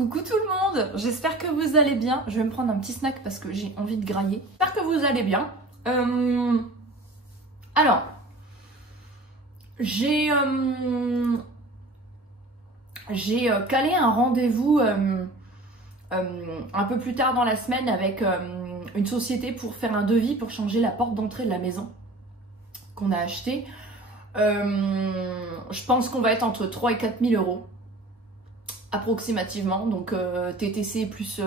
Coucou tout le monde, j'espère que vous allez bien. Je vais me prendre un petit snack parce que j'ai envie de grailler. J'espère que vous allez bien. Alors, j'ai calé un rendez-vous un peu plus tard dans la semaine avec une société pour faire un devis pour changer la porte d'entrée de la maison qu'on a achetée. Je pense qu'on va être entre 3 et 4 000 euros approximativement, donc TTC plus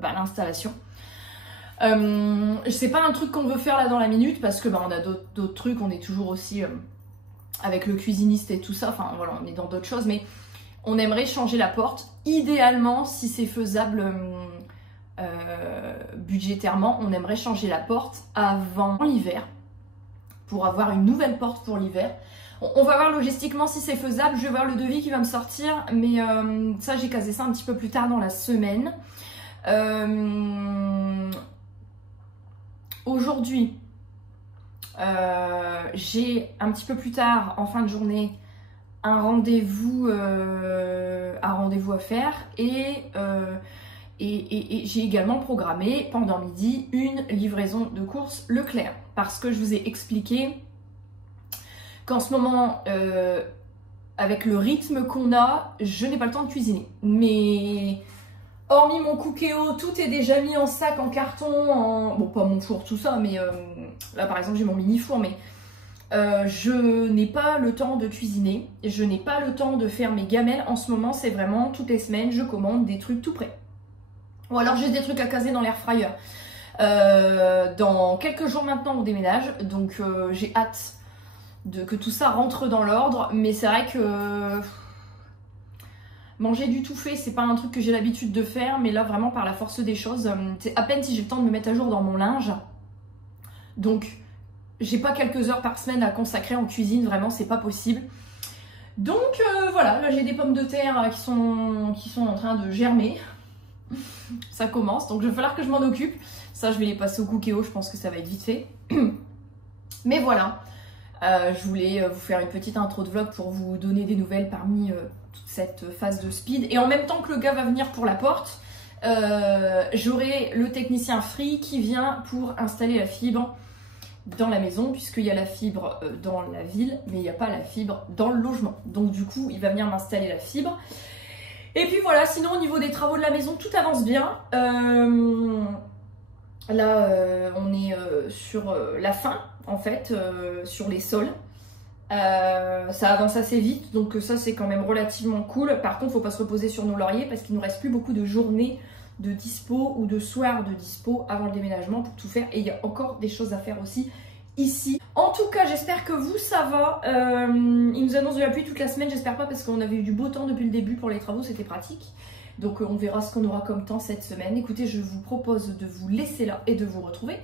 l'installation. C'est pas un truc qu'on veut faire là dans la minute parce que on a d'autres trucs, on est toujours aussi avec le cuisiniste et tout ça, enfin voilà, on est dans d'autres choses, mais on aimerait changer la porte. Idéalement, si c'est faisable budgétairement, on aimerait changer la porte avant l'hiver pour avoir une nouvelle porte pour l'hiver. On va voir logistiquement si c'est faisable, je vais voir le devis qui va me sortir, mais ça j'ai casé ça un petit peu plus tard dans la semaine. Aujourd'hui, j'ai un petit peu plus tard, en fin de journée, un rendez-vous à faire et j'ai également programmé pendant midi une livraison de courses Leclerc parce que je vous ai expliqué qu'en ce moment, avec le rythme qu'on a, je n'ai pas le temps de cuisiner. Mais hormis mon cookéo, tout est déjà mis en sac, en carton, bon pas mon four, tout ça, mais là par exemple j'ai mon mini four, mais je n'ai pas le temps de cuisiner, je n'ai pas le temps de faire mes gamelles. En ce moment, c'est vraiment toutes les semaines, je commande des trucs tout prêts. Ou alors j'ai des trucs à caser dans l'air fryer. Dans quelques jours maintenant, on déménage, donc j'ai hâte que tout ça rentre dans l'ordre, mais c'est vrai que manger du tout fait, c'est pas un truc que j'ai l'habitude de faire, mais là vraiment par la force des choses, c'est à peine si j'ai le temps de me mettre à jour dans mon linge. Donc j'ai pas quelques heures par semaine à consacrer en cuisine, vraiment c'est pas possible. Donc voilà, là j'ai des pommes de terre qui sont en train de germer. Ça commence, donc il va falloir que je m'en occupe. Ça je vais les passer au cookéo, je pense que ça va être vite fait. Mais voilà. Je voulais vous faire une petite intro de vlog pour vous donner des nouvelles parmi toute cette phase de speed. Et en même temps que le gars va venir pour la porte, j'aurai le technicien Free qui vient pour installer la fibre dans la maison, puisqu'il y a la fibre dans la ville, mais il n'y a pas la fibre dans le logement. Donc du coup, il va venir m'installer la fibre. Et puis voilà, sinon au niveau des travaux de la maison, tout avance bien. Là, on est sur la fin, en fait, sur les sols. Ça avance assez vite, donc ça, c'est quand même relativement cool. Par contre, il ne faut pas se reposer sur nos lauriers parce qu'il ne nous reste plus beaucoup de journées de dispo ou de soirs de dispo avant le déménagement pour tout faire. Et il y a encore des choses à faire aussi ici. En tout cas, j'espère que vous, ça va. Il nous annonce de la pluie toute la semaine, j'espère pas parce qu'on avait eu du beau temps depuis le début pour les travaux, c'était pratique. Donc on verra ce qu'on aura comme temps cette semaine. Écoutez, je vous propose de vous laisser là et de vous retrouver.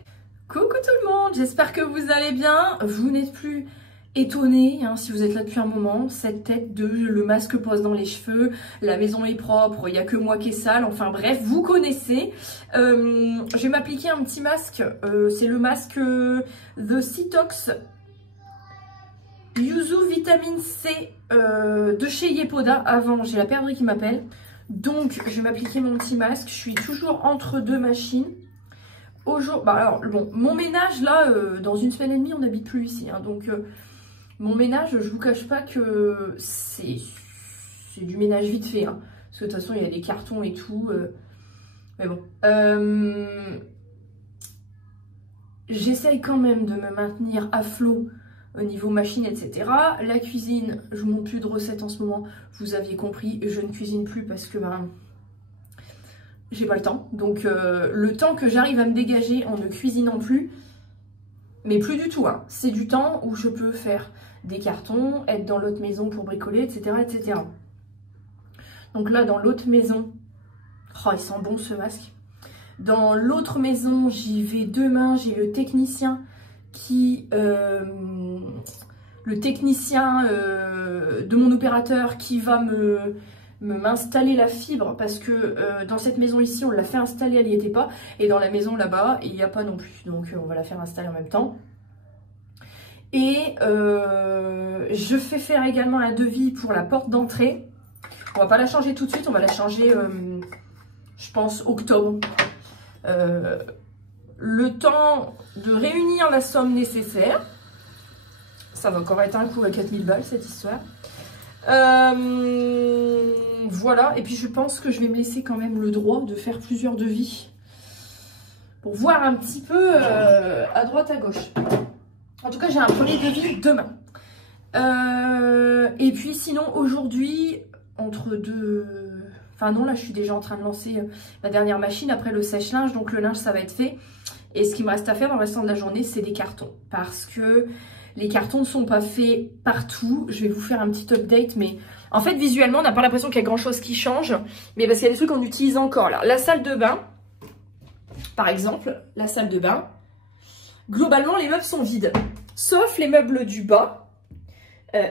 Coucou tout le monde, j'espère que vous allez bien. Vous n'êtes plus étonnés hein, si vous êtes là depuis un moment. Cette tête de le masque pose dans les cheveux, la maison est propre, il n'y a que moi qui est sale. Enfin bref, vous connaissez. Je vais m'appliquer un petit masque. C'est le masque The Citox Yuzu Vitamine C de chez Yepoda. Avant, j'ai la perdrix qui m'appelle. Donc, je vais m'appliquer mon petit masque. Je suis toujours entre deux machines. Alors, bon, mon ménage, là, dans une semaine et demie, on n'habite plus ici. Hein, donc, mon ménage, je vous cache pas que c'est du ménage vite fait. Hein, parce que de toute façon, il y a des cartons et tout. Mais bon. J'essaye quand même de me maintenir à flot au niveau machine, etc. La cuisine, je ne montre plus de recettes en ce moment, vous aviez compris, je ne cuisine plus parce que j'ai pas le temps. Donc le temps que j'arrive à me dégager en ne cuisinant plus, mais plus du tout, hein. C'est du temps où je peux faire des cartons, être dans l'autre maison pour bricoler, etc., etc. Donc là, dans l'autre maison, oh, il sent bon ce masque. Dans l'autre maison, j'y vais demain, j'ai le technicien de mon opérateur qui va m'installer la fibre parce que dans cette maison ici on l'a fait installer, elle n'y était pas, et dans la maison là-bas il n'y a pas non plus, donc on va la faire installer en même temps. Et je fais faire également un devis pour la porte d'entrée On va pas la changer tout de suite, on va la changer, je pense, octobre. Le temps de réunir la somme nécessaire. Ça va encore être un coup à 4000 balles cette histoire. Voilà, et puis je pense que je vais me laisser quand même le droit de faire plusieurs devis pour voir un petit peu à droite à gauche. En tout cas, j'ai un premier devis demain. Et puis sinon, aujourd'hui, entre deux... Enfin non, là je suis déjà en train de lancer ma dernière machine après le sèche-linge, donc le linge ça va être fait. Et ce qui me reste à faire dans le restant de la journée, c'est des cartons. Parce que les cartons ne sont pas faits partout. Je vais vous faire un petit update, mais en fait visuellement on n'a pas l'impression qu'il y a grand chose qui change. Mais parce qu'il y a des trucs qu'on utilise encore là. La salle de bain, par exemple, la salle de bain, globalement les meubles sont vides. Sauf les meubles du bas.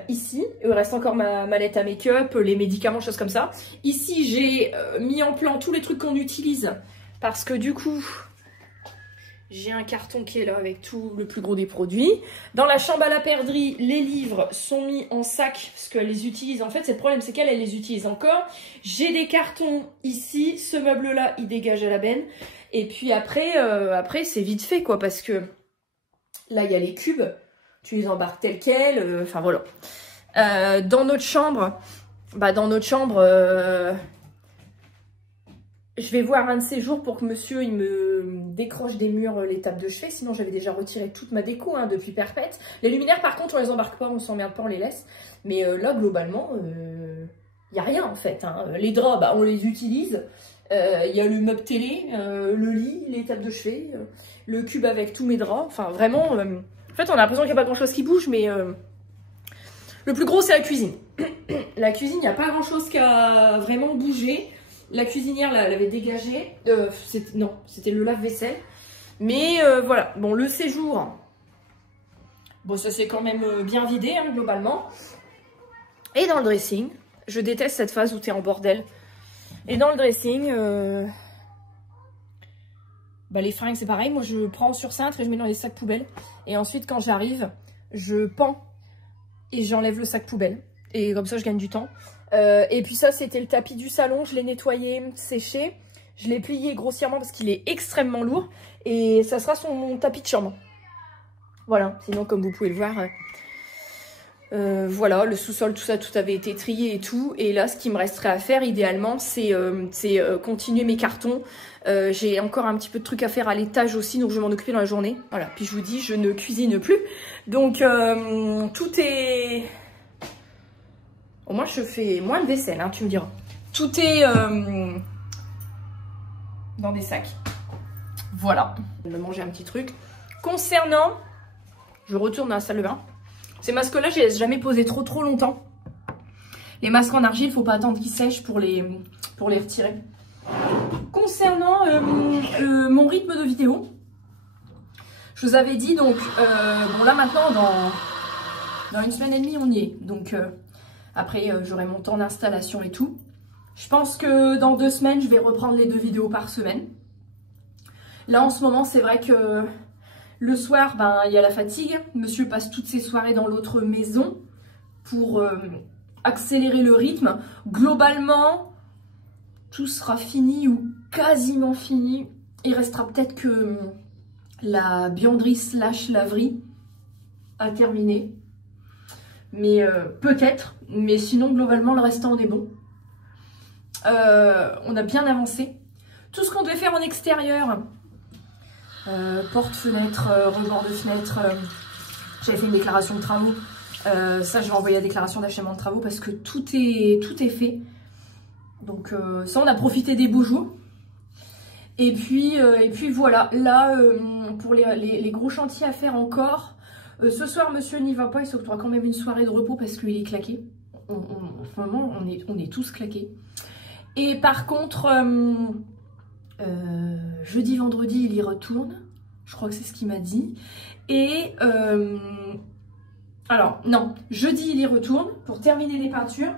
Ici, il reste encore ma mallette à make-up, les médicaments, choses comme ça. Ici, j'ai mis en plan tous les trucs qu'on utilise parce que du coup, j'ai un carton qui est là avec tout le plus gros des produits. Dans la chambre à la perdrix, les livres sont mis en sac parce qu'elle les utilise. En fait, c'est le problème, c'est qu'elle les utilise encore. J'ai des cartons ici, ce meuble-là, il dégage à la benne. Et puis après, c'est vite fait, quoi, parce que là, il y a les cubes. Tu les embarques tels quels, enfin voilà. Dans notre chambre, je vais voir un de ces jours pour que monsieur il me décroche des murs les tables de chevet. Sinon j'avais déjà retiré toute ma déco hein, depuis perpète. Les luminaires par contre on les embarque pas, on s'emmerde pas, on les laisse. Mais là globalement, il n'y a rien en fait. Hein. Les draps, bah, on les utilise. Il y a le meuble télé, le lit, les tables de chevet, le cube avec tous mes draps. Enfin vraiment... En fait, on a l'impression qu'il n'y a pas grand-chose qui bouge, mais le plus gros, c'est la cuisine. La cuisine, il n'y a pas grand-chose qui a vraiment bougé. La cuisinière, là, elle avait dégagé. Non, c'était le lave-vaisselle. Mais voilà, bon, le séjour, bon, ça s'est quand même bien vidé, hein, globalement. Et dans le dressing, je déteste cette phase où tu es en bordel. Et dans le dressing... Bah, les fringues c'est pareil, moi je prends sur cintre et je mets dans les sacs poubelles. Et ensuite quand j'arrive, je pends et j'enlève le sac poubelle. Et comme ça je gagne du temps. Et puis ça c'était le tapis du salon, je l'ai nettoyé, séché. Je l'ai plié grossièrement parce qu'il est extrêmement lourd. Et ça sera mon tapis de chambre. Voilà, sinon comme vous pouvez le voir... voilà, le sous-sol, tout ça, tout avait été trié et tout. Et là, ce qui me resterait à faire, idéalement, c'est continuer mes cartons. J'ai encore un petit peu de trucs à faire à l'étage aussi, donc je vais m'en occuper dans la journée. Voilà, puis je vous dis, je ne cuisine plus. Donc, tout est... Au moins, je fais moins de vaisselle, hein, tu me diras. Tout est dans des sacs. Voilà, je vais manger un petit truc. Concernant... Je retourne dans la salle de bain. Ces masques-là, je les laisse jamais poser trop longtemps. Les masques en argile, il ne faut pas attendre qu'ils sèchent pour les retirer. Concernant mon rythme de vidéo, je vous avais dit, donc, bon là maintenant, dans une semaine et demie, on y est. Donc, après, j'aurai mon temps d'installation et tout. Je pense que dans 2 semaines, je vais reprendre les 2 vidéos par semaine. Là, en ce moment, c'est vrai que... Le soir, ben, il y a la fatigue. Monsieur passe toutes ses soirées dans l'autre maison pour accélérer le rythme. Globalement, tout sera fini ou quasiment fini. Il restera peut-être que la buanderie / laverie à terminer. Mais peut-être. Mais sinon, globalement, le restant, on est bon. On a bien avancé. Tout ce qu'on devait faire en extérieur... porte, fenêtre, rebord de fenêtre, j'avais fait une déclaration de travaux, ça je vais envoyer la déclaration d'achèvement de travaux parce que tout est fait, donc ça on a profité des beaux jours, et puis voilà, là pour les gros chantiers à faire encore, ce soir monsieur n'y va pas, il s'octroie quand même une soirée de repos parce qu'il est claqué, en ce moment on est tous claqués, et par contre... jeudi, vendredi, il y retourne. Je crois que c'est ce qu'il m'a dit. Et alors, non, jeudi, il y retourne pour terminer les peintures.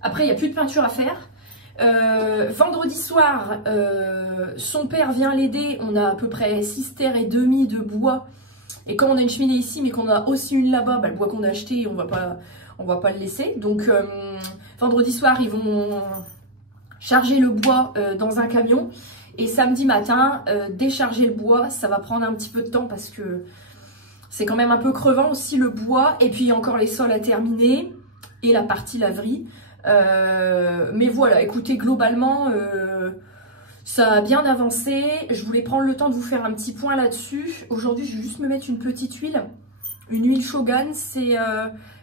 Après, il n'y a plus de peinture à faire. Vendredi soir, son père vient l'aider. On a à peu près 6 terres et demi de bois. Et comme on a une cheminée ici, mais qu'on a aussi une là-bas, bah, le bois qu'on a acheté, on va on va pas le laisser. Donc vendredi soir, ils vont charger le bois dans un camion. Et samedi matin, décharger le bois, ça va prendre un petit peu de temps parce que c'est quand même un peu crevant aussi le bois. Et puis il y a encore les sols à terminer et la partie laverie. Mais voilà, écoutez, globalement, ça a bien avancé. Je voulais prendre le temps de vous faire un petit point là-dessus. Aujourd'hui, je vais juste me mettre une petite huile. Une huile Shogun, c'est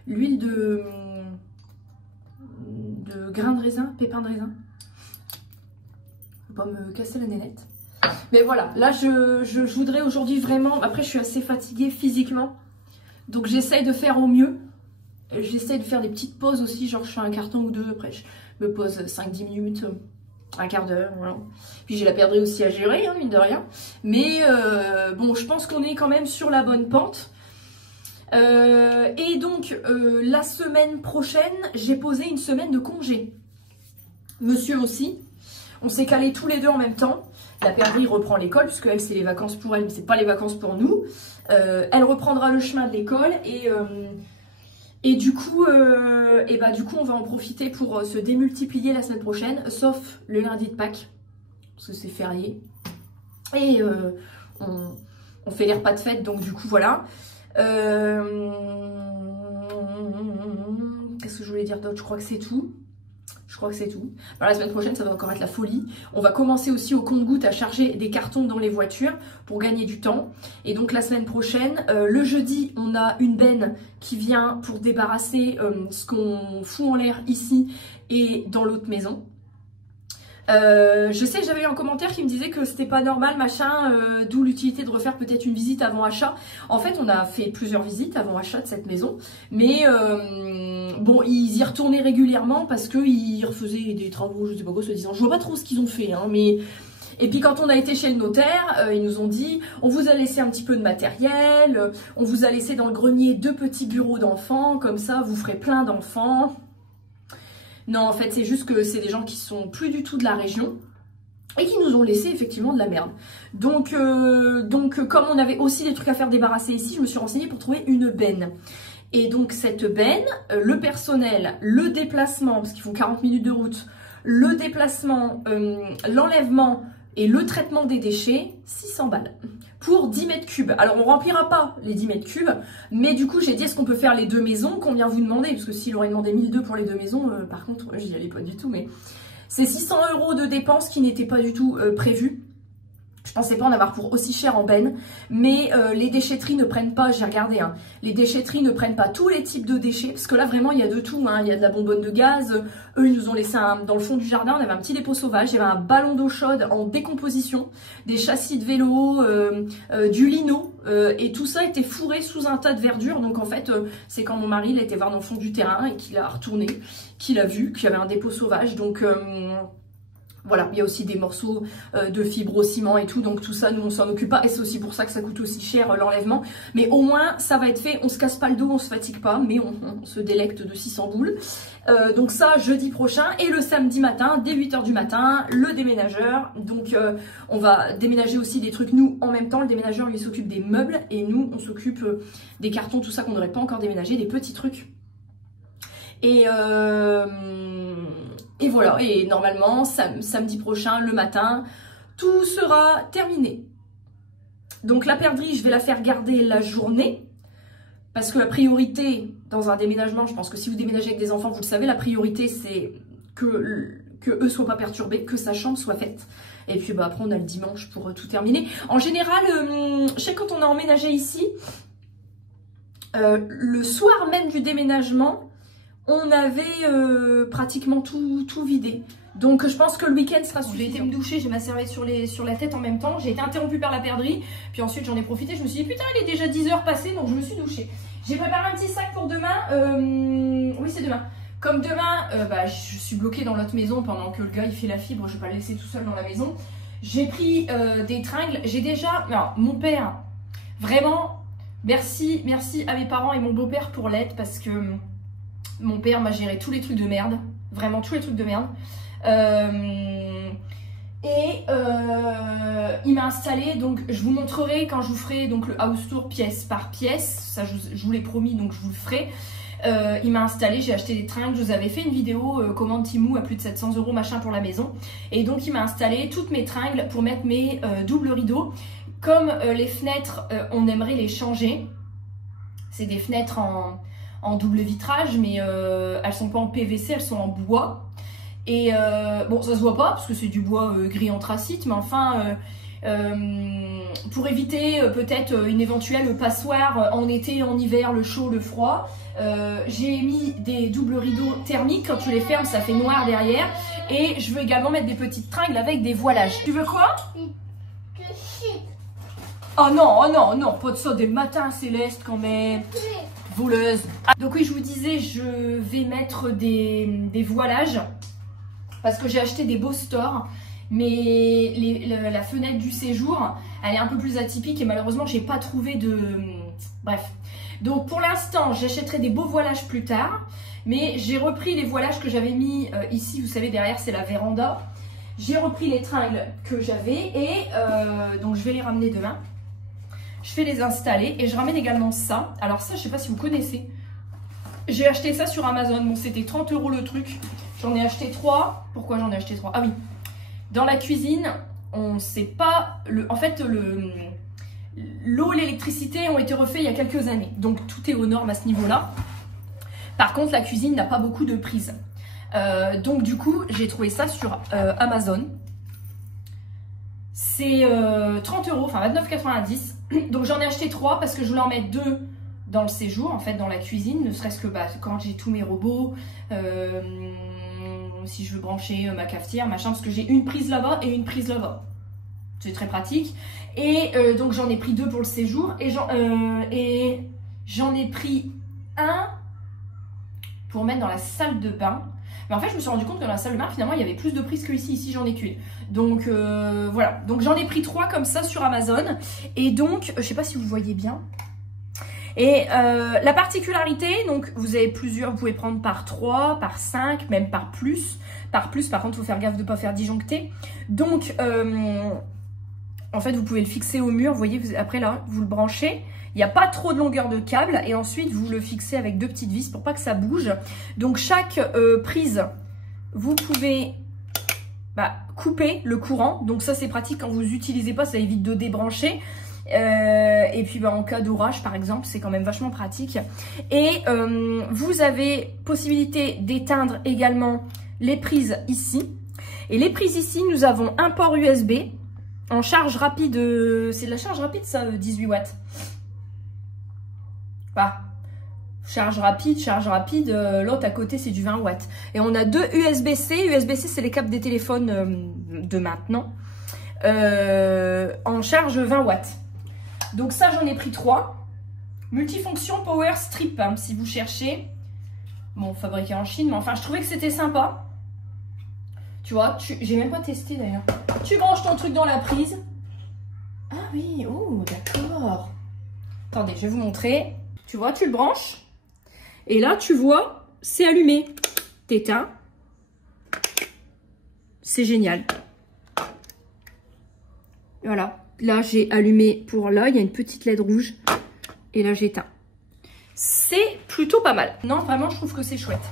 l'huile de grain de raisin, pépins de raisin. Pas me casser la nénette. Mais voilà, là je voudrais aujourd'hui vraiment, après je suis assez fatiguée physiquement, donc j'essaye de faire au mieux. J'essaye de faire des petites pauses aussi, genre je fais un carton ou deux, après je me pose 5-10 minutes, un quart d'heure, voilà. Puis j'ai la perdrix aussi à gérer, hein, mine de rien. Mais bon, je pense qu'on est quand même sur la bonne pente. Et donc la semaine prochaine, j'ai posé une semaine de congé. Monsieur aussi. On s'est calés tous les deux en même temps. La perdrix reprend l'école, puisque elle, c'est les vacances pour elle, mais c'est pas les vacances pour nous. Elle reprendra le chemin de l'école et du coup, on va en profiter pour se démultiplier la semaine prochaine, sauf le lundi de Pâques, parce que c'est férié. Et on fait les repas de fête, donc du coup, voilà. Qu'est-ce que je voulais dire d'autre? Je crois que c'est tout. Je crois que c'est tout. Alors, la semaine prochaine, ça va encore être la folie. On va commencer aussi au compte-gouttes à charger des cartons dans les voitures pour gagner du temps. Et donc la semaine prochaine, le jeudi, on a une benne qui vient pour débarrasser ce qu'on fout en l'air ici et dans l'autre maison. Je sais que j'avais eu un commentaire qui me disait que c'était pas normal, machin, d'où l'utilité de refaire peut-être une visite avant achat. En fait, on a fait plusieurs visites avant achat de cette maison, mais bon, ils y retournaient régulièrement parce qu'ils refaisaient des travaux, je sais pas quoi, se disant. Je vois pas trop ce qu'ils ont fait, hein, mais... Et puis quand on a été chez le notaire, ils nous ont dit, on vous a laissé un petit peu de matériel, on vous a laissé dans le grenier 2 petits bureaux d'enfants, comme ça vous ferez plein d'enfants. Non, en fait, c'est juste que c'est des gens qui sont plus du tout de la région et qui nous ont laissé effectivement de la merde. Donc comme on avait aussi des trucs à faire débarrasser ici, je me suis renseignée pour trouver une benne. Et donc cette benne, le personnel, le déplacement, parce qu'ils font 40 minutes de route, le déplacement, l'enlèvement et le traitement des déchets, 600 balles. Pour 10 mètres cubes. Alors on remplira pas les 10 mètres cubes, mais du coup j'ai dit est-ce qu'on peut faire les 2 maisons, combien vous demandez, parce que s'il aurait demandé 1002 pour les 2 maisons, par contre j'y allais pas du tout, mais c'est 600 € de dépenses qui n'étaient pas du tout prévues. Je pensais pas en avoir pour aussi cher en benne, mais les déchetteries ne prennent pas, j'ai regardé, hein, les déchetteries ne prennent pas tous les types de déchets, parce que là vraiment il y a de tout, hein, il y a de la bonbonne de gaz, eux ils nous ont laissé dans le fond du jardin, on avait un petit dépôt sauvage, il y avait un ballon d'eau chaude en décomposition, des châssis de vélo, du lino, et tout ça était fourré sous un tas de verdure, donc en fait c'est quand mon mari il a été voir dans le fond du terrain et qu'il a retourné, qu'il a vu qu'il y avait un dépôt sauvage, donc... Voilà, il y a aussi des morceaux de fibres au ciment et tout, donc tout ça, nous on s'en occupe pas, et c'est aussi pour ça que ça coûte aussi cher l'enlèvement. Mais au moins, ça va être fait, on se casse pas le dos, on se fatigue pas, mais on se délecte de 600 boules. Donc ça, jeudi prochain, et le samedi matin, dès 8 h du matin, le déménageur. Donc on va déménager aussi des trucs, nous, en même temps, le déménageur, lui, s'occupe des meubles, et nous, on s'occupe des cartons, tout ça qu'on n'aurait pas encore déménagé, des petits trucs. Et voilà, et normalement, samedi prochain, le matin, tout sera terminé. Donc la perdrix, je vais la faire garder la journée, parce que la priorité dans un déménagement, je pense que si vous déménagez avec des enfants, vous le savez, la priorité c'est que eux soient pas perturbés, que sa chambre soit faite. Et puis bah, après on a le dimanche pour tout terminer. En général, je sais que quand on a emménagé ici, le soir même du déménagement, on avait pratiquement tout vidé. Donc je pense que le week-end sera suffisant. J'ai été me doucher, j'ai ma serviette sur la tête en même temps. J'ai été interrompue par la perdrix. Puis ensuite j'en ai profité. Je me suis dit putain il est déjà 10 h passées, donc je me suis douchée. J'ai préparé un petit sac pour demain. Oui c'est demain. Comme demain je suis bloquée dans l'autre maison pendant que le gars il fait la fibre. Je vais pas le laisser tout seul dans la maison. J'ai pris des tringles. J'ai déjà... Alors mon père, vraiment merci à mes parents et mon beau-père pour l'aide, parce que... Mon père m'a géré tous les trucs de merde, vraiment tous les trucs de merde. Il m'a installé, donc je vous montrerai quand je vous ferai donc, le house tour pièce par pièce. Ça, je vous l'ai promis, donc je vous le ferai. il m'a installé, j'ai acheté des tringles, je vous avais fait une vidéo commande Temu à plus de 700 € machin pour la maison. Et donc il m'a installé toutes mes tringles pour mettre mes doubles rideaux. Comme les fenêtres, on aimerait les changer. C'est des fenêtres en double vitrage, mais elles sont pas en PVC, elles sont en bois. Et bon, ça se voit pas parce que c'est du bois gris anthracite, mais enfin, pour éviter peut-être une éventuelle passoire en été, en hiver, le chaud, le froid, j'ai mis des doubles rideaux thermiques. Quand tu les fermes, ça fait noir derrière. Et je veux également mettre des petites tringles avec des voilages. Tu veux quoi? Oh non, oh non, non, pas de ça, des matins célestes quand même. Voleuse. Donc oui, je vous disais, je vais mettre des voilages parce que j'ai acheté des beaux stores, mais la fenêtre du séjour, elle est un peu plus atypique et malheureusement, j'ai pas trouvé de... Bref. Donc pour l'instant, j'achèterai des beaux voilages plus tard, mais j'ai repris les voilages que j'avais mis ici, vous savez, derrière, c'est la véranda. J'ai repris les tringles que j'avais et donc je vais les ramener demain. Je vais les installer et je ramène également ça. Alors ça, je sais pas si vous connaissez. J'ai acheté ça sur Amazon. Bon, c'était 30 € le truc. J'en ai acheté 3. Pourquoi j'en ai acheté 3? Ah oui. Dans la cuisine, on sait pas... En fait, l'eau et l'électricité ont été refaits il y a quelques années. Donc tout est aux normes à ce niveau-là. Par contre, la cuisine n'a pas beaucoup de prises. Donc du coup, j'ai trouvé ça sur Amazon. C'est 30 €, enfin 29,90 €. Donc j'en ai acheté 3 parce que je voulais en mettre 2 dans le séjour, en fait dans la cuisine, ne serait-ce que quand j'ai tous mes robots, si je veux brancher ma cafetière, machin, parce que j'ai une prise là-bas et une prise là-bas. C'est très pratique. Et donc j'en ai pris 2 pour le séjour et j'en ai pris un pour mettre dans la salle de bain. Mais en fait, je me suis rendu compte que dans la salle de bain, finalement, il y avait plus de prises que ici. Ici, j'en ai qu'une. Donc, voilà. Donc, j'en ai pris 3 comme ça sur Amazon. Et donc, je sais pas si vous voyez bien. Et la particularité, donc, vous avez plusieurs, vous pouvez prendre par 3, par 5, même par plus. Par plus, par contre, il faut faire gaffe de ne pas faire disjoncter. Donc, en fait, vous pouvez le fixer au mur. Vous voyez, après là, vous le branchez. Il n'y a pas trop de longueur de câble et ensuite vous le fixez avec 2 petites vis pour pas que ça bouge. Donc chaque prise, vous pouvez couper le courant. Donc ça c'est pratique quand vous n'utilisez pas, ça évite de débrancher. Et puis en cas d'orage par exemple, c'est quand même vachement pratique. Et vous avez possibilité d'éteindre également les prises ici. Et les prises ici, nous avons un port USB en charge rapide. C'est de la charge rapide ça, 18 watts. Charge rapide, l'autre à côté c'est du 20 watts. Et on a 2 USB-C. USB-C c'est les câbles des téléphones de maintenant. En charge 20 watts. Donc ça j'en ai pris 3. Multifonction Power Strip, hein, si vous cherchez. Bon, fabriqué en Chine, mais enfin je trouvais que c'était sympa. Tu vois, j'ai même pas testé d'ailleurs. Tu branches ton truc dans la prise. Ah oui, oh d'accord. Attendez, je vais vous montrer. Tu vois, tu le branches. Et là, tu vois, c'est allumé. T'éteins. C'est génial. Voilà. Là, j'ai allumé pour là. Il y a une petite LED rouge. Et là, j'éteins. C'est plutôt pas mal. Non, vraiment, je trouve que c'est chouette.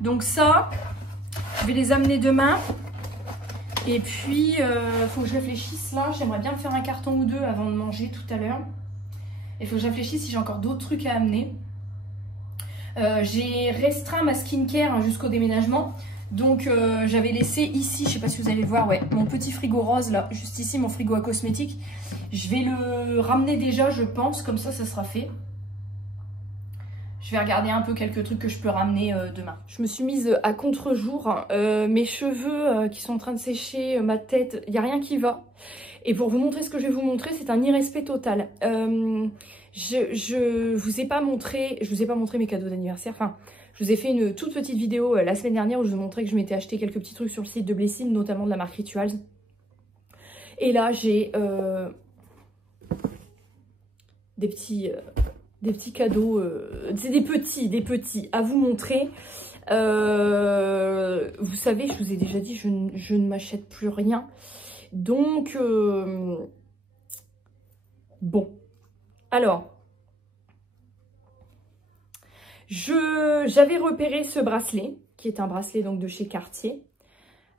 Donc ça, je vais les amener demain. Et puis, faut que je réfléchisse là. J'aimerais bien me faire un carton ou 2 avant de manger tout à l'heure. Il faut que je réfléchisse si j'ai encore d'autres trucs à amener. J'ai restreint ma skincare jusqu'au déménagement. Donc j'avais laissé ici, je sais pas si vous allez le voir, ouais, mon petit frigo rose là, juste ici, mon frigo à cosmétiques. Je vais le ramener déjà, je pense, comme ça sera fait. Je vais regarder un peu quelques trucs que je peux ramener demain. Je me suis mise à contre-jour, mes cheveux qui sont en train de sécher, ma tête, il n'y a rien qui va. Et pour vous montrer ce que je vais vous montrer, c'est un irrespect total. Je vous ai pas montré mes cadeaux d'anniversaire. Enfin, je vous ai fait une toute petite vidéo la semaine dernière où je vous montrais que je m'étais acheté quelques petits trucs sur le site de Blessing, notamment de la marque Rituals. Et là, j'ai des petits cadeaux, c'est des petits à vous montrer. Vous savez, je vous ai déjà dit, je ne m'achète plus rien. Donc, bon, alors, J'avais repéré ce bracelet, qui est un bracelet donc de chez Cartier.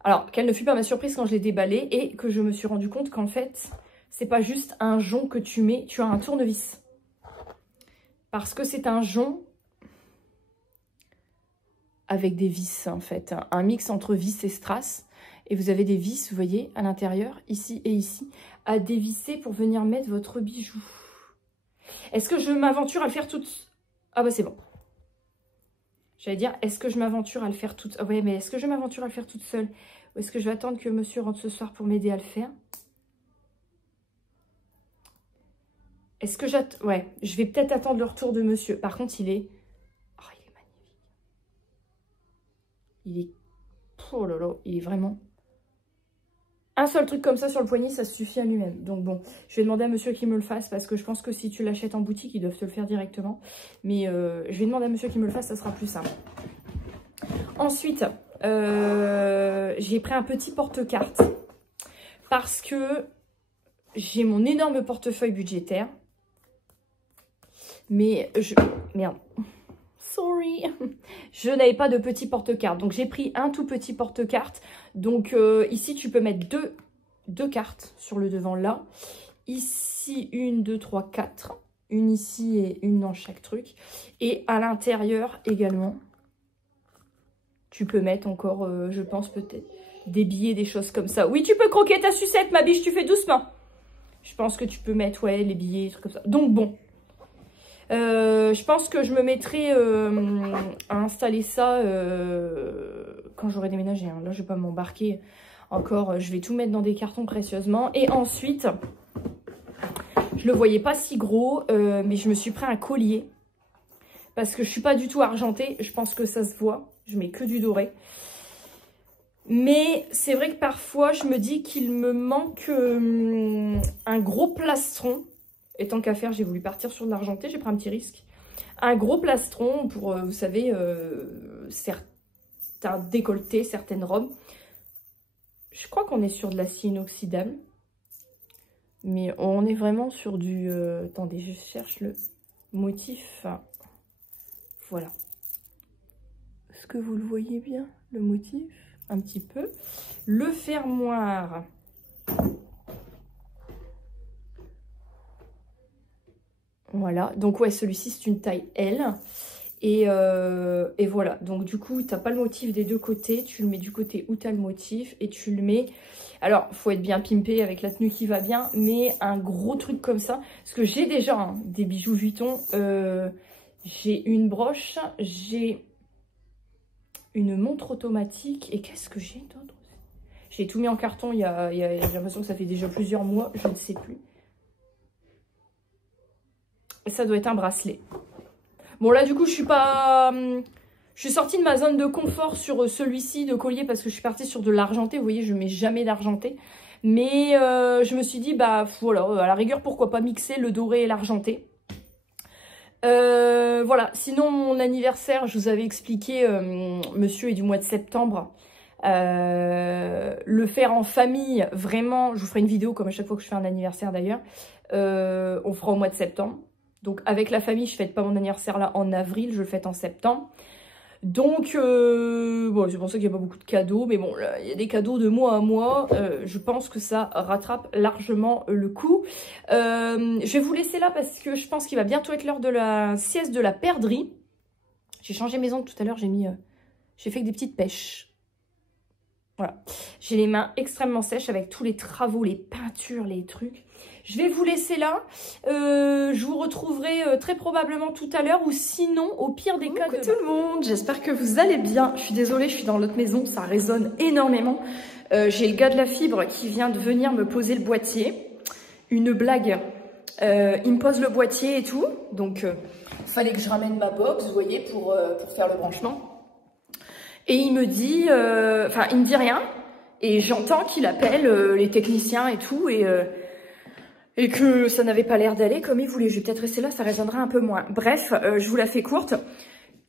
Alors, quelle ne fut pas ma surprise quand je l'ai déballé et que je me suis rendu compte qu'en fait, c'est pas juste un jonc que tu mets, tu as un tournevis. Parce que c'est un jonc avec des vis en fait, un mix entre vis et strass. Et vous avez des vis, vous voyez, à l'intérieur, ici et ici, à dévisser pour venir mettre votre bijou. Est-ce que je m'aventure à le faire toute... Ah bah c'est bon. J'allais dire, est-ce que je m'aventure à le faire toute... Ah ouais, mais est-ce que je m'aventure à le faire toute seule? Ou est-ce que je vais attendre que monsieur rentre ce soir pour m'aider à le faire? Est-ce que j'attends... Ouais, je vais peut-être attendre le retour de monsieur. Par contre, il est... Oh, il est magnifique. Il est... Oh là là, il est vraiment... Un seul truc comme ça sur le poignet, ça suffit à lui-même. Donc bon, je vais demander à monsieur qu'il me le fasse parce que je pense que si tu l'achètes en boutique, ils doivent te le faire directement. Mais je vais demander à monsieur qu'il me le fasse, ça sera plus simple. Ensuite, j'ai pris un petit porte-carte parce que j'ai mon énorme portefeuille budgétaire. Mais Merde. Sorry. Je n'avais pas de petit porte-carte. Donc, j'ai pris un tout petit porte-carte. Donc, ici, tu peux mettre deux cartes sur le devant là. Ici, 1, 2, 3, 4. Une ici et une dans chaque truc. Et à l'intérieur également, tu peux mettre encore, je pense peut-être, des billets, des choses comme ça. Oui, tu peux croquer ta sucette, ma biche, tu fais doucement. Je pense que tu peux mettre, ouais, les billets, des trucs comme ça. Donc, bon. Je pense que je me mettrai à installer ça quand j'aurai déménagé. Hein. Là, je ne vais pas m'embarquer encore. Je vais tout mettre dans des cartons précieusement. Et ensuite, je ne le voyais pas si gros, mais je me suis pris un collier. Parce que je ne suis pas du tout argentée. Je pense que ça se voit. Je mets que du doré. Mais c'est vrai que parfois, je me dis qu'il me manque un gros plastron. Et tant qu'à faire, j'ai voulu partir sur de l'argenté, j'ai pris un petit risque. Un gros plastron pour, vous savez, certains décolletés, certaines robes. Je crois qu'on est sur de l'acier inoxydable. Mais on est vraiment sur du... attendez, je cherche le motif. Voilà. Est-ce que vous le voyez bien, le motif? Un petit peu. Le fermoir... Voilà, donc ouais, celui-ci c'est une taille L. Et voilà, donc du coup, tu n'as pas le motif des deux côtés. Tu le mets du côté où tu as le motif et tu le mets... Alors, il faut être bien pimpé avec la tenue qui va bien, mais un gros truc comme ça. Parce que j'ai déjà hein, des bijoux Vuitton. J'ai une broche, j'ai une montre automatique. Et qu'est-ce que j'ai d'autre? J'ai tout mis en carton, j'ai l'impression que ça fait déjà plusieurs mois, je ne sais plus. Ça doit être un bracelet. Bon là du coup je suis pas... Je suis sortie de ma zone de confort sur celui-ci de collier parce que je suis partie sur de l'argenté. Vous voyez, je mets jamais d'argenté. Mais je me suis dit, bah voilà, à la rigueur, pourquoi pas mixer le doré et l'argenté. Voilà, sinon mon anniversaire, je vous avais expliqué, monsieur est du mois de septembre. Le faire en famille, vraiment, je vous ferai une vidéo comme à chaque fois que je fais un anniversaire d'ailleurs. On fera au mois de septembre. Donc avec la famille, je ne fête pas mon anniversaire là en avril, je le fête en septembre. Donc, bon, c'est pour ça qu'il n'y a pas beaucoup de cadeaux. Mais bon, il y a des cadeaux de mois à mois. Je pense que ça rattrape largement le coup. Je vais vous laisser là parce que je pense qu'il va bientôt être l'heure de la sieste de la perdrix. J'ai changé mes ongles tout à l'heure, j'ai fait que des petites pêches. Voilà. J'ai les mains extrêmement sèches avec tous les travaux, les peintures, les trucs. Je vais vous laisser là. Je vous retrouverai très probablement tout à l'heure ou sinon, au pire des cas... Coucou tout le monde, j'espère que vous allez bien. Je suis désolée, je suis dans l'autre maison, ça résonne énormément. J'ai le gars de la fibre qui vient de venir me poser le boîtier. Une blague. Il me pose le boîtier et tout. Donc, il fallait que je ramène ma box, vous voyez, pour faire le branchement. Et il me dit... Enfin, il me dit rien. Et j'entends qu'il appelle les techniciens et tout. Et que ça n'avait pas l'air d'aller comme il voulait. Je vais peut-être rester là, ça résonnera un peu moins. Bref, je vous la fais courte.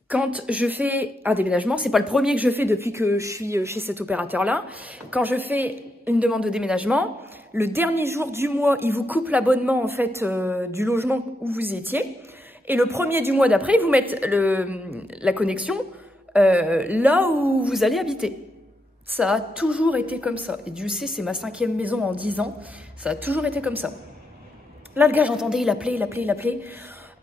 Quand je fais un déménagement, c'est pas le premier que je fais depuis que je suis chez cet opérateur-là. Quand je fais une demande de déménagement, le dernier jour du mois, il vous coupe l'abonnement en fait du logement où vous étiez. Et le premier du mois d'après, ils vous mettent la connexion là où vous allez habiter. Ça a toujours été comme ça. Et Dieu sait, c'est ma 5e maison en 10 ans. Ça a toujours été comme ça. Là, le gars, j'entendais, il appelait.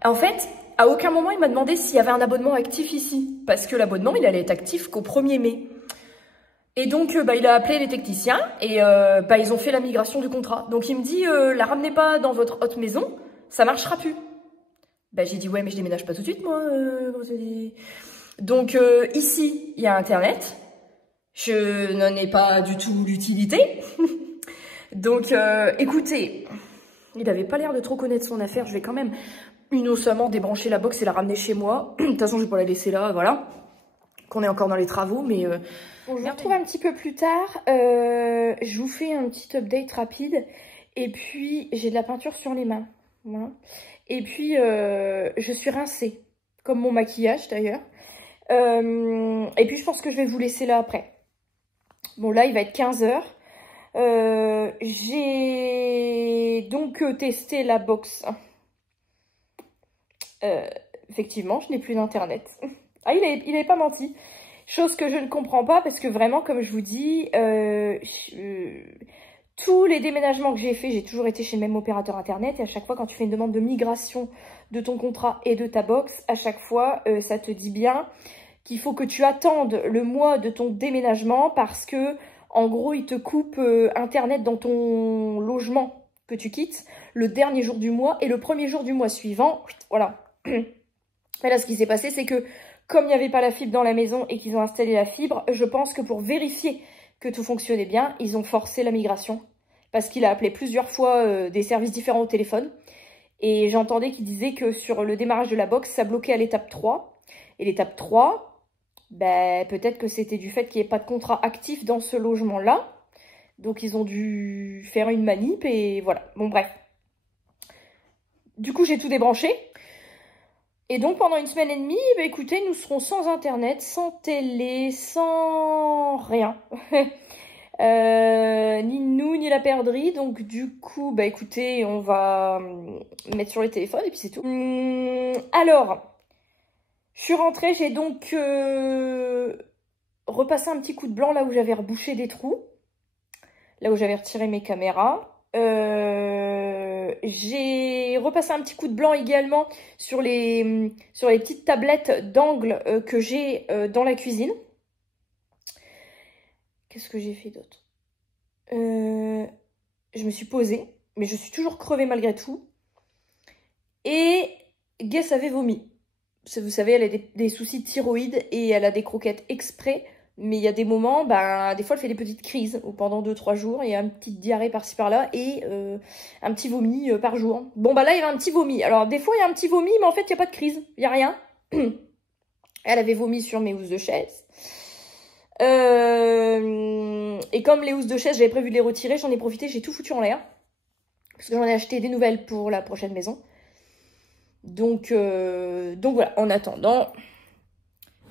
En fait, à aucun moment, il m'a demandé s'il y avait un abonnement actif ici. Parce que l'abonnement, il allait être actif qu'au 1er mai. Et donc, il a appelé les techniciens et ils ont fait la migration du contrat. Donc, il me dit, la ramenez pas dans votre haute maison, ça marchera plus. J'ai dit, ouais, mais je déménage pas tout de suite, moi. Donc, ici, il y a Internet. Je n'en ai pas du tout l'utilité. Donc, écoutez, il avait pas l'air de trop connaître son affaire. Je vais quand même innocemment débrancher la box et la ramener chez moi. De toute façon, je vais pas la laisser là, voilà. Qu'on est encore dans les travaux, mais... Bon, je vous retrouve un petit peu plus tard. Je vous fais un petit update rapide. Et puis, j'ai de la peinture sur les mains. Voilà. Et puis, je suis rincée. Comme mon maquillage, d'ailleurs. Et puis, je pense que je vais vous laisser là après. Bon, là, il va être 15 h. J'ai donc testé la box. Effectivement, je n'ai plus d'internet. Ah, il avait pas menti. Chose que je ne comprends pas parce que vraiment, comme je vous dis, tous les déménagements que j'ai faits, j'ai toujours été chez le même opérateur internet. Et à chaque fois, quand tu fais une demande de migration de ton contrat et de ta box, à chaque fois, ça te dit bien qu'il faut que tu attendes le mois de ton déménagement parce que, en gros, il te coupe internet dans ton logement que tu quittes le dernier jour du mois et le premier jour du mois suivant. Voilà. Mais là, ce qui s'est passé, c'est que comme il n'y avait pas la fibre dans la maison et qu'ils ont installé la fibre, je pense que pour vérifier que tout fonctionnait bien, ils ont forcé la migration. Parce qu'il a appelé plusieurs fois des services différents au téléphone. Et j'entendais qu'il disait que sur le démarrage de la box, ça bloquait à l'étape 3. Et l'étape 3, peut-être que c'était du fait qu'il n'y ait pas de contrat actif dans ce logement-là. Donc ils ont dû faire une manip et voilà. Bon, bref. Du coup, j'ai tout débranché. Et donc, pendant une semaine et demie, écoutez, nous serons sans internet, sans télé, sans rien. Ni nous, ni la perdrix. Donc, du coup, écoutez, on va mettre sur les téléphones et puis c'est tout. Alors, je suis rentrée, j'ai donc repassé un petit coup de blanc là où j'avais rebouché des trous. Là où j'avais retiré mes caméras. J'ai repassé un petit coup de blanc également sur les petites tablettes d'angle que j'ai dans la cuisine. Qu'est-ce que j'ai fait d'autre? Je me suis posée, mais je suis toujours crevée malgré tout. Et Guess avait vomi. Vous savez, elle a des soucis de thyroïde et elle a des croquettes exprès. Mais il y a des moments, des fois elle fait des petites crises où pendant 2-3 jours, il y a une petite diarrhée par-ci par-là et un petit vomi par jour. Bon là il y a un petit vomi. Alors des fois il y a un petit vomi, mais en fait il n'y a pas de crise, il n'y a rien. Elle avait vomi sur mes housses de chaise. Et comme les housses de chaise, j'avais prévu de les retirer, j'en ai profité, j'ai tout foutu en l'air. Parce que j'en ai acheté des nouvelles pour la prochaine maison. Donc voilà, en attendant,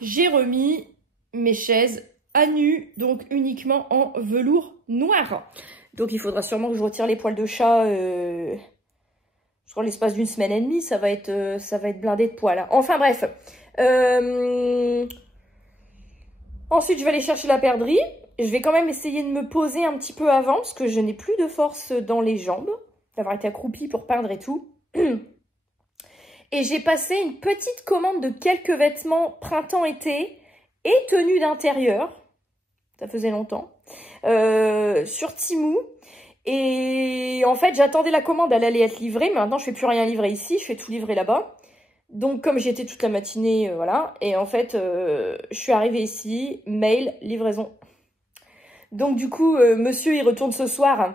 j'ai remis mes chaises à nu, donc uniquement en velours noir. Donc il faudra sûrement que je retire les poils de chat je crois l'espace d'une semaine et demie, ça va être blindé de poils. Enfin bref. Ensuite je vais aller chercher la perdrix. Je vais quand même essayer de me poser un petit peu avant, parce que je n'ai plus de force dans les jambes, d'avoir été accroupie pour peindre et tout. Et j'ai passé une petite commande de quelques vêtements printemps-été et tenue d'intérieur, ça faisait longtemps, sur Temu. Et en fait, j'attendais la commande, elle allait être livrée, mais maintenant je fais plus rien livrer ici, je fais tout livrer là-bas. Donc comme j'y étais toute la matinée, voilà, et en fait, je suis arrivée ici, mail, livraison. Donc du coup, monsieur, il retourne ce soir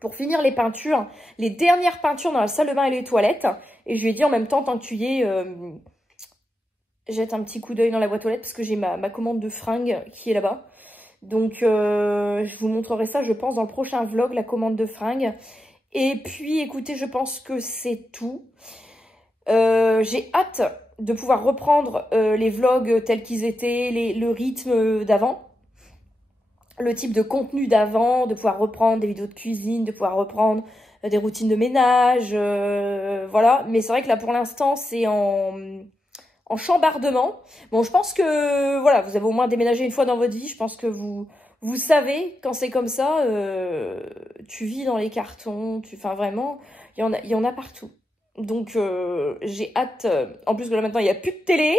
pour finir les peintures, les dernières peintures dans la salle de bain et les toilettes. Et je lui ai dit en même temps, tant que tu y es... jette un petit coup d'œil dans la boîte aux lettres parce que j'ai ma commande de fringues qui est là-bas. Donc, je vous montrerai ça, je pense, dans le prochain vlog, la commande de fringues. Et puis, écoutez, je pense que c'est tout. J'ai hâte de pouvoir reprendre les vlogs tels qu'ils étaient, le rythme d'avant. Le type de contenu d'avant, de pouvoir reprendre des vidéos de cuisine, de pouvoir reprendre des routines de ménage, voilà. Mais c'est vrai que là, pour l'instant, c'est en chambardement. Bon, je pense que, voilà, vous avez au moins déménagé une fois dans votre vie. Je pense que vous savez, quand c'est comme ça, tu vis dans les cartons, enfin vraiment, il y en a partout. Donc, j'ai hâte, en plus que là maintenant, il n'y a plus de télé,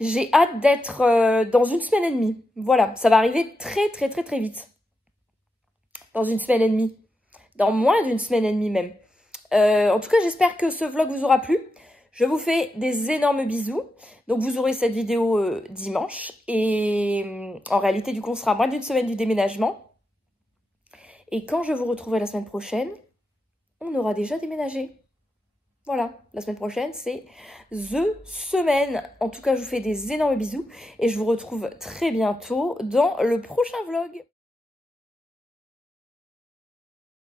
j'ai hâte d'être dans une semaine et demie. Voilà, ça va arriver très, très, très, très vite. Dans une semaine et demie. Dans moins d'une semaine et demie même. En tout cas, j'espère que ce vlog vous aura plu. Je vous fais des énormes bisous. Donc, vous aurez cette vidéo dimanche. Et en réalité, du coup, on sera à moins d'une semaine du déménagement. Et quand je vous retrouverai la semaine prochaine, on aura déjà déménagé. Voilà, la semaine prochaine, c'est The Semaine. En tout cas, je vous fais des énormes bisous. Et je vous retrouve très bientôt dans le prochain vlog.